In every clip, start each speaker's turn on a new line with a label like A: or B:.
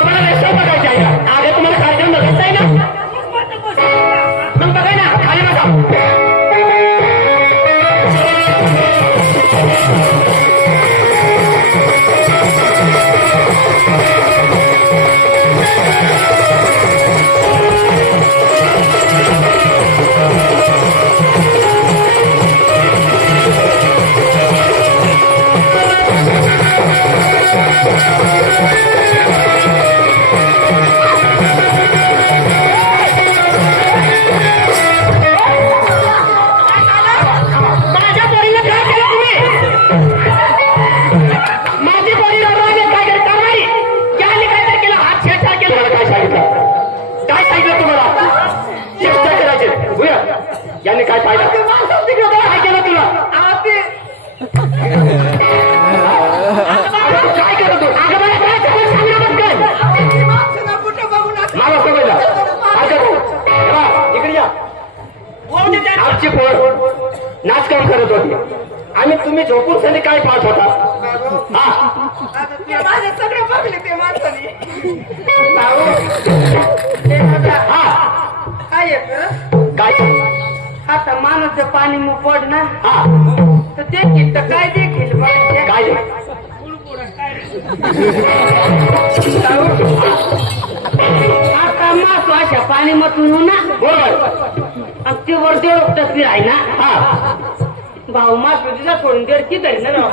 A: तुम्हाला रेशन बघायचे आहे. का तुम्हाला कार्यक्रम बघायचा आहे का यांनी काय पाहिलं? काय केलं
B: तुला? काय करत मला समजलं इकडे या. आमची पोर नाच
A: काम
B: करत होती. आणि तुम्ही झोपून सनी
A: काय पाहत होता? हा. माझं सगळं बघले ते माणसाने.
B: आता माणूस पाणी मग पड ना
A: हा.
B: तर देखील तर काय देखील.
A: काय?
B: आता मासू अशा पाणी मधून ना.
A: बरोबर
B: ते वर देव तस्वीर आहे ना.
A: हा.
B: भाऊ मासू तिला सोडून देर की तरी ना.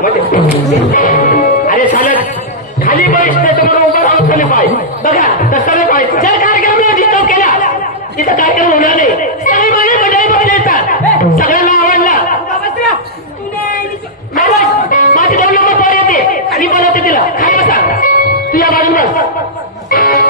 A: अरे चालत खाली बैस त्याच्यावर उभं राहून खाली पाय. बघा तसं पाहिजे कार्यक्रम डिस्टर्ब केला तिथं कार्यक्रम होणार नाही. ¡Tía Marimón!